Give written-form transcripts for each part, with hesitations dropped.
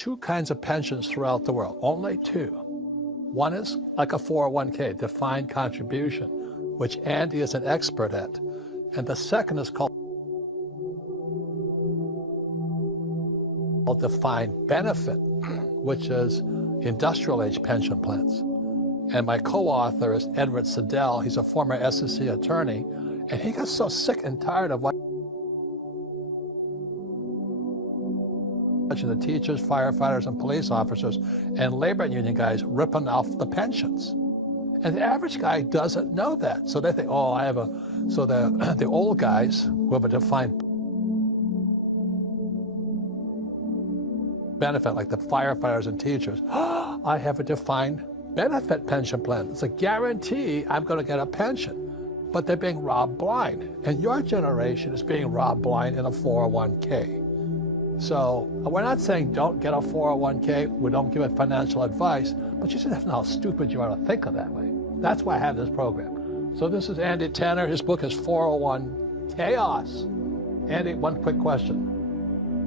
two kinds of pensions throughout the world, only two. One is like a 401k, defined contribution, which Andy is an expert at. And the second is called defined benefit, which is industrial age pension plans. And my co-author is Edward Siddell. He's a former SEC attorney, and he got so sick and tired of watching the teachers, firefighters, and police officers and labor union guys ripping off the pensions. And the average guy doesn't know that. So they think, oh, I have a, so the old guys who have a defined benefit, like the firefighters and teachers, oh, I have a defined benefit pension plan. It's a guarantee I'm going to get a pension. But they're being robbed blind. And your generation is being robbed blind in a 401k. So we're not saying don't get a 401k, we don't give it financial advice, but you should have to know how stupid you are to think of that way. That's why I have this program. So this is Andy Tanner. His book is 401 Chaos. Andy, one quick question.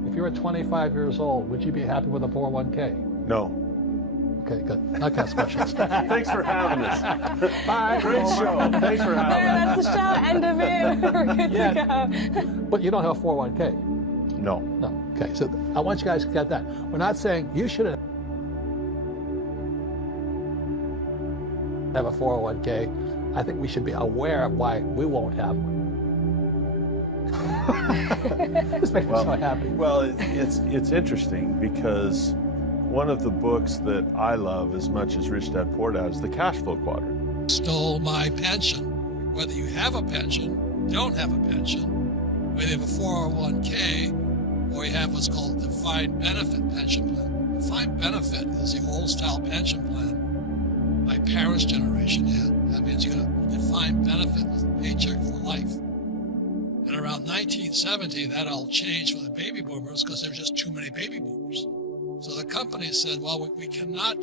If you were 25 years old, would you be happy with a 401k? No. Okay, good. Now ask questions. Thanks for having us. Bye. Great show. Thanks for having us. That's the show. End of it. We're good to go. But you don't have a 401k? No. No. Okay, so I want you guys to get that. We're not saying you shouldn't have a 401k. I think we should be aware of why we won't have one. This makes me so happy. Well, it's interesting because one of the books that I love as much as Rich Dad Poor Dad is the Cash Flow Quadrant. Stole my pension. Whether you have a pension, don't have a pension, whether you have a 401k, or you have what's called a defined benefit pension plan. Defined benefit is the old style pension plan my parents' generation had. That means you get a defined benefit with a paycheck for life. And around 1970, that all changed for the baby boomers because there were just too many baby boomers. So the company said, well, we cannot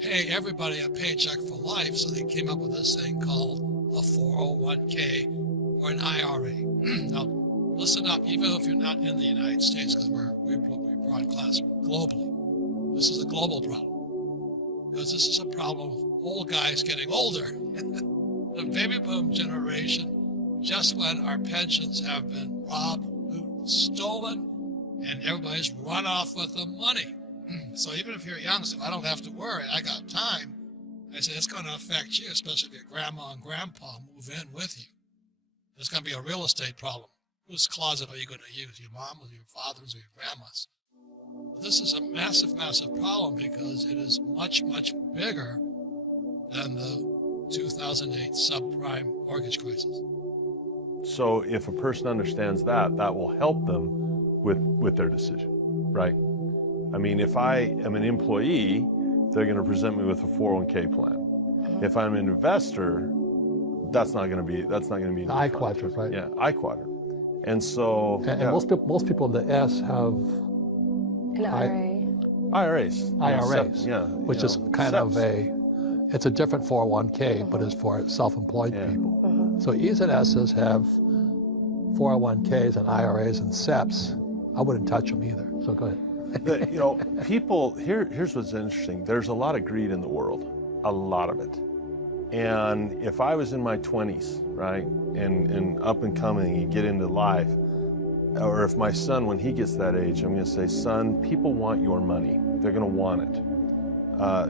pay everybody a paycheck for life, so they came up with this thing called a 401k or an IRA. Now, listen up, even if you're not in the United States, because we broadcast globally. This is a global problem, because this is a problem of old guys getting older. The baby boom generation, just when our pensions have been robbed, looted, stolen, and everybody's run off with the money. So even if you're young, so I don't have to worry, I got time. I say it's going to affect you, especially if your grandma and grandpa move in with you. There's going to be a real estate problem. Whose closet are you going to use, your mom's or your father's or your grandma's? This is a massive, massive problem because it is much, much bigger than the 2008 subprime mortgage crisis. So if a person understands that, that will help them with their decision, right? I mean, if I am an employee, they're going to present me with a 401k plan. If I'm an investor, that's not going to be the I quadrant, right? Yeah, I quadrant. And so and most people in the S have An IRA. IRAs, which is kind of it's a different 401k, but it's for self-employed people. So E's and S's have 401ks and IRAs and SEPs. I wouldn't touch them either. So go ahead. People here's what's interesting. There's a lot of greed in the world, a lot of it. And if I was in my 20s, right, and up and coming and get into life, or if my son, when he gets that age, I'm going to say, son, people want your money. They're going to want it.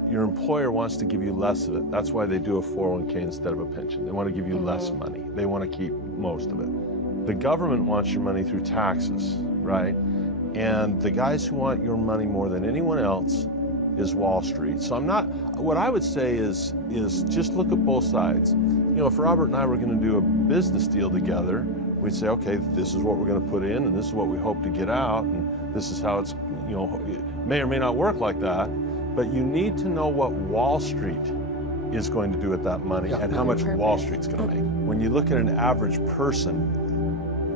Your employer wants to give you less of it. That's why they do a 401k instead of a pension. They want to give you less money. They want to keep most of it. The government wants your money through taxes, right? And the guys who want your money more than anyone else is Wall Street. So what I would say is just look at both sides. If Robert and I were going to do a business deal together, we'd say, okay, this is what we're going to put in, and this is what we hope to get out, and this is how it's, it may or may not work like that, but you need to know what Wall Street is going to do with that money and how much Wall Street's going to make. When you look at an average person,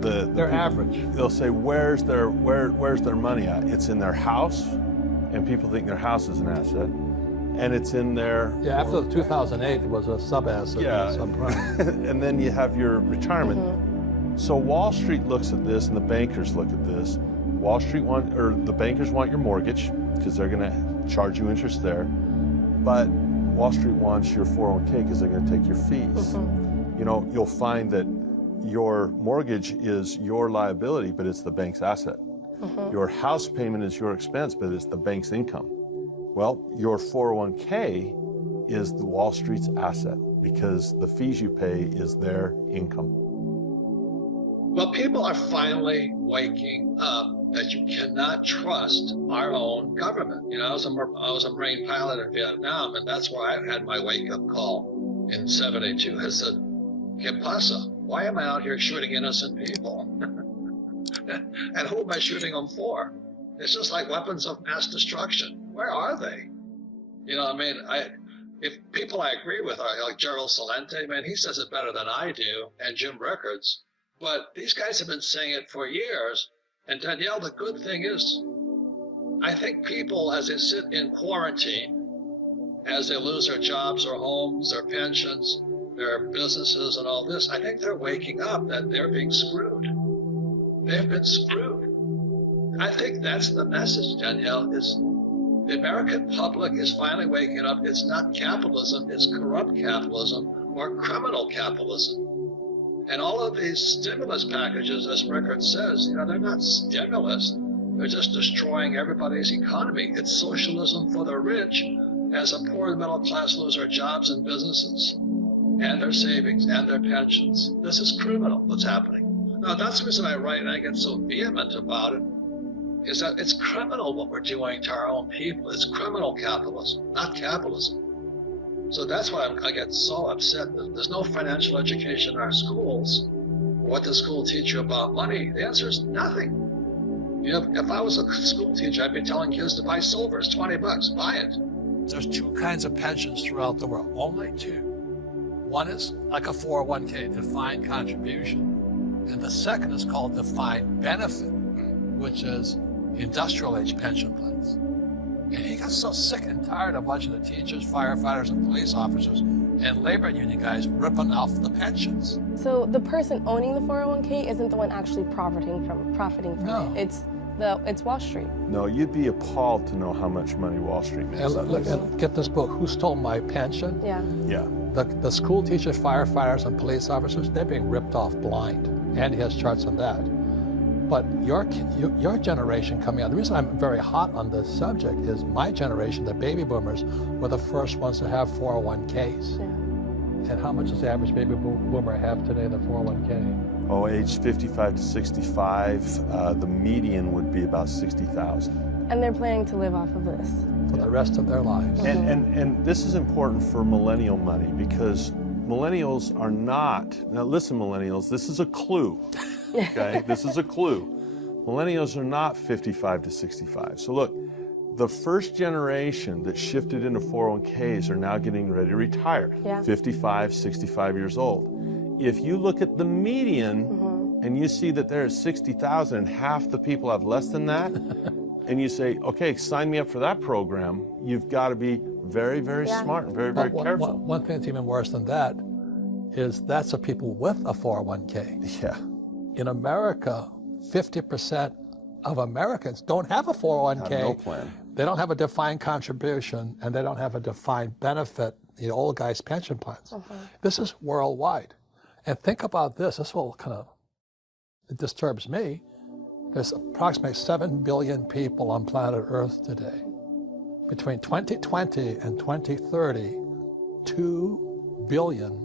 they're average. They'll say, where's their money at? It's in their house, and people think their house is an asset, and it's in their... Yeah, after 2008, it was a sub-asset. Yeah, subprime. And then you have your retirement. So Wall Street looks at this, and the bankers look at this. The bankers want your mortgage, because they're going to charge you interest there. But Wall Street wants your 401k because they're going to take your fees. You know, you'll find that your mortgage is your liability, but it's the bank's asset. Your house payment is your expense, but it's the bank's income. Well, your 401k is the Wall Street's asset because the fees you pay is their income. Well, people are finally waking up that you cannot trust our own government. You know, I was a Marine pilot in Vietnam, and that's where I had my wake-up call in 72. I said, ¿Qué pasa? Why am I out here shooting innocent people? And who am I shooting them for? It's just like weapons of mass destruction. Where are they? You know, I mean, if people I agree with are like Gerald Celente, man, he says it better than I do, and Jim Rickards. But these guys have been saying it for years. And Danielle, the good thing is, I think people, as they sit in quarantine, as they lose their jobs or homes, their pensions, their businesses and all this, I think they're waking up that they're being screwed. They've been screwed. I think that's the message, Danielle, is the American public is finally waking up. It's not capitalism, it's corrupt capitalism or criminal capitalism. And all of these stimulus packages, as Rickard says, you know, they're not stimulus. They're just destroying everybody's economy. It's socialism for the rich as the poor and middle class lose their jobs and businesses and their savings and their pensions. This is criminal, what's happening. Now, that's the reason I write and I get so vehement about it, is that it's criminal what we're doing to our own people. It's criminal capitalism, not capitalism. So that's why I get so upset. There's no financial education in our schools. What does school teach you about money? The answer is nothing. You know, if I was a school teacher, I'd be telling kids to buy silver. It's $20. Buy it. There's two kinds of pensions throughout the world, only two. One is like a 401k, defined contribution. And the second is called defined benefit, which is industrial age pension plans. And he got so sick and tired of watching the teachers, firefighters, and police officers and labor union guys ripping off the pensions. So the person owning the 401k isn't the one actually profiting from it. It's Wall Street. No, you'd be appalled to know how much money Wall Street makes. And get this book, Who Stole My Pension? Yeah. Yeah. The school teachers, firefighters, and police officers, they're being ripped off blind. Andy has charts on that. But your generation coming out, the reason I'm very hot on this subject is my generation, the baby boomers, were the first ones to have 401ks. Yeah. And how much does the average baby boomer have today, the 401k? Oh, age 55 to 65, the median would be about 60,000. And they're planning to live off of this. For the rest of their lives. And this is important for millennial money because millennials are not, now listen millennials, this is a clue. Okay, this is a clue. Millennials are not 55 to 65. So look, the first generation that shifted into 401ks are now getting ready to retire, 55, 65 years old. If you look at the median and you see that there are 60,000 and half the people have less than that, and you say, okay, sign me up for that program, you've got to be very, very smart and very, very careful. One thing that's even worse than that is that's the people with a 401k. Yeah. In America, 50% of Americans don't have a 401k. Have no plan. They don't have a defined contribution, and they don't have a defined benefit, the old guys' pension plans. This is worldwide. And think about this. This will it disturbs me. There's approximately 7 billion people on planet Earth today. Between 2020 and 2030, 2 billion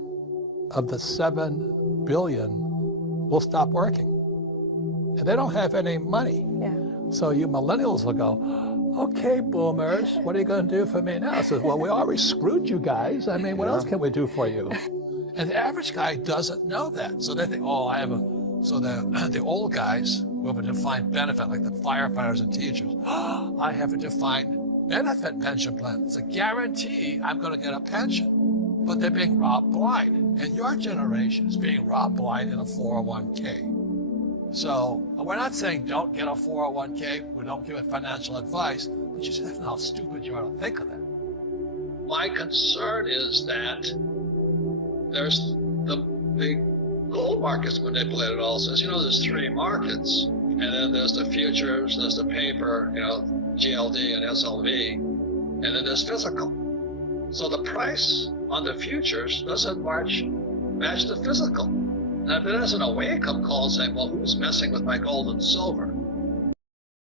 of the 7 billion will stop working. And they don't have any money. Yeah. So you millennials will go, okay, boomers, what are you going to do for me now? I says, well, we already screwed you guys. I mean, what else can we do for you? And the average guy doesn't know that. So they think, oh, I have so the old guys who have a defined benefit, like the firefighters and teachers, I have a defined benefit pension plan. It's a guarantee I'm going to get a pension. But they're being robbed blind. And your generation is being robbed blind in a 401k. So we're not saying don't get a 401k, we don't give it financial advice, but you just know how stupid you are to think of that. My concern is that there's the gold market's manipulated also. As you know, there's 3 markets. And then there's the futures, there's the paper, you know, GLD and SLV, and then there's physical. So the price on the futures doesn't match the physical. Now, if it isn't a wake-up call saying, well, who's messing with my gold and silver?